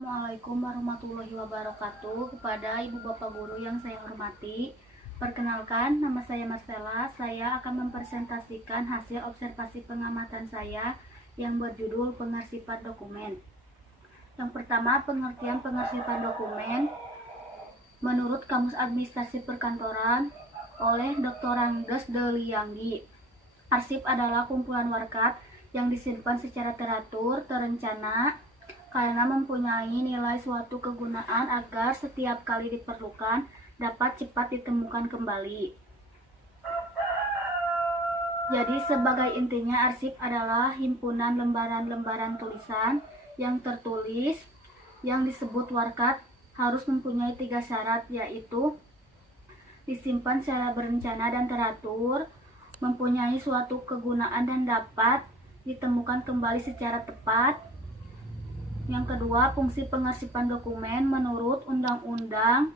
Assalamualaikum warahmatullahi wabarakatuh. Kepada Ibu Bapak Guru yang saya hormati, perkenalkan nama saya Marcella. Saya akan mempresentasikan hasil observasi pengamatan saya yang berjudul pengarsipan dokumen. Yang pertama, pengertian pengarsipan dokumen menurut Kamus Administrasi Perkantoran oleh Dr. Rangdes Delianggi. Arsip adalah kumpulan warkat yang disimpan secara teratur, terencana, karena mempunyai nilai suatu kegunaan agar setiap kali diperlukan dapat cepat ditemukan kembali. Jadi sebagai intinya, arsip adalah himpunan lembaran-lembaran tulisan yang tertulis yang disebut warkat harus mempunyai 3 syarat, yaitu disimpan secara berencana dan teratur, mempunyai suatu kegunaan dan dapat ditemukan kembali secara tepat. Yang kedua, fungsi pengarsipan dokumen menurut Undang-Undang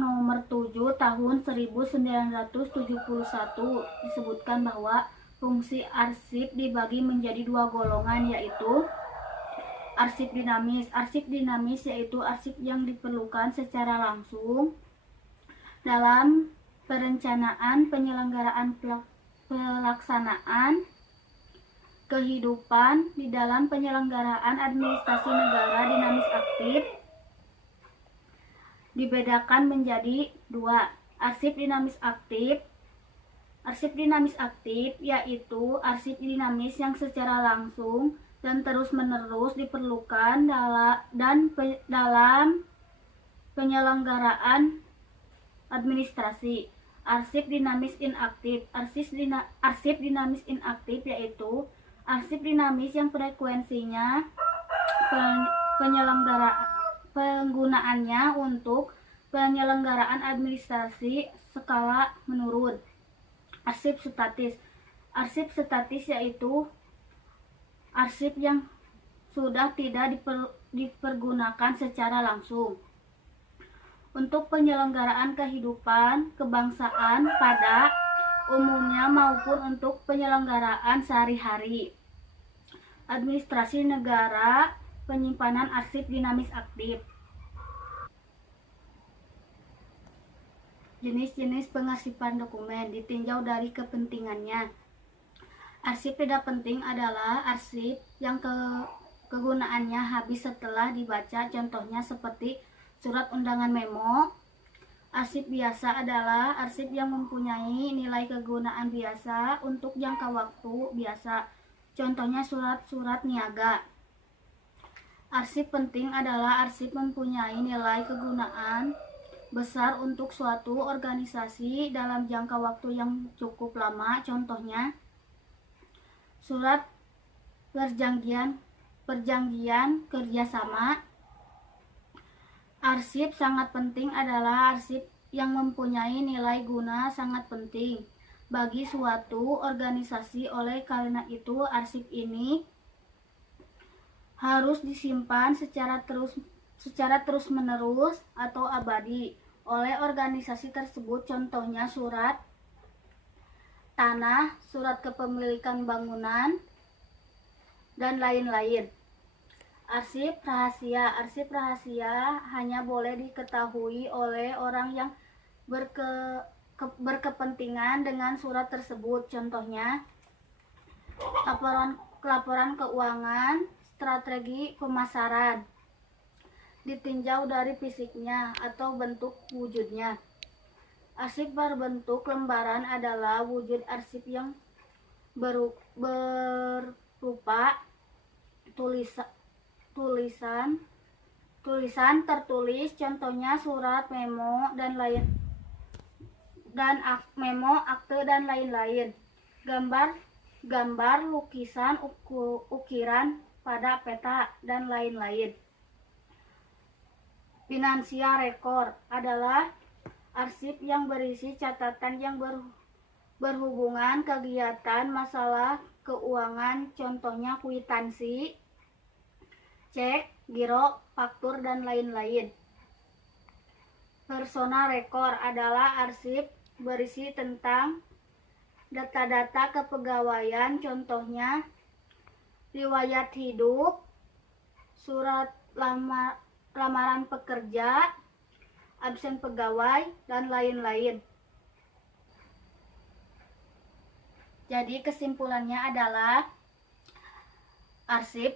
Nomor 7 Tahun 1971 disebutkan bahwa fungsi arsip dibagi menjadi 2 golongan, yaitu arsip dinamis. Arsip dinamis yaitu arsip yang diperlukan secara langsung dalam perencanaan, penyelenggaraan, pelaksanaan kehidupan di dalam penyelenggaraan administrasi negara. Dinamis aktif dibedakan menjadi 2. Arsip dinamis aktif. Arsip dinamis aktif yaitu arsip dinamis yang secara langsung dan terus-menerus diperlukan dalam penyelenggaraan administrasi. Arsip dinamis inaktif. Arsip dinamis inaktif yaitu arsip dinamis yang frekuensinya penggunaannya untuk penyelenggaraan administrasi skala menurun. Arsip statis. Arsip statis yaitu arsip yang sudah tidak dipergunakan secara langsung untuk penyelenggaraan kehidupan kebangsaan pada umumnya maupun untuk penyelenggaraan sehari-hari. Administrasi negara, penyimpanan arsip dinamis aktif. Jenis-jenis pengarsipan dokumen ditinjau dari kepentingannya. Arsip tidak penting adalah arsip yang kegunaannya habis setelah dibaca, contohnya seperti surat undangan memo. Arsip biasa adalah arsip yang mempunyai nilai kegunaan biasa untuk jangka waktu biasa, contohnya surat-surat niaga. Arsip penting adalah arsip mempunyai nilai kegunaan besar untuk suatu organisasi dalam jangka waktu yang cukup lama, contohnya surat perjanjian kerjasama. Arsip sangat penting adalah arsip yang mempunyai nilai guna sangat penting bagi suatu organisasi. Oleh karena itu, arsip ini harus disimpan secara terus-menerus atau abadi oleh organisasi tersebut, contohnya surat tanah, surat kepemilikan bangunan, dan lain-lain. Arsip rahasia. Arsip rahasia hanya boleh diketahui oleh orang yang berkepentingan dengan surat tersebut, contohnya laporan keuangan, strategi pemasaran. Ditinjau dari fisiknya atau bentuk wujudnya. Arsip berbentuk lembaran adalah wujud arsip yang berupa tulisan tertulis, contohnya surat memo memo, akte, dan lain-lain. Gambar, lukisan, ukiran pada peta, dan lain-lain. Finansial record adalah arsip yang berisi catatan yang berhubungan kegiatan masalah keuangan, contohnya kwitansi, cek, giro, faktur, dan lain-lain. Personal record adalah arsip berisi tentang data-data kepegawaian, contohnya riwayat hidup, surat lamaran pekerja, absen pegawai, dan lain-lain. Jadi kesimpulannya adalah arsip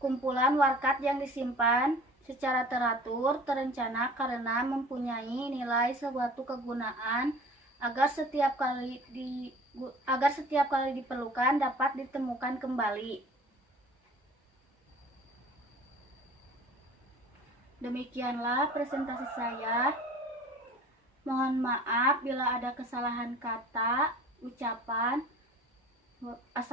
kumpulan warkat yang disimpan secara teratur, terencana karena mempunyai nilai suatu kegunaan agar setiap kali diperlukan dapat ditemukan kembali. Demikianlah presentasi saya. Mohon maaf bila ada kesalahan kata, ucapan. Assalamualaikum.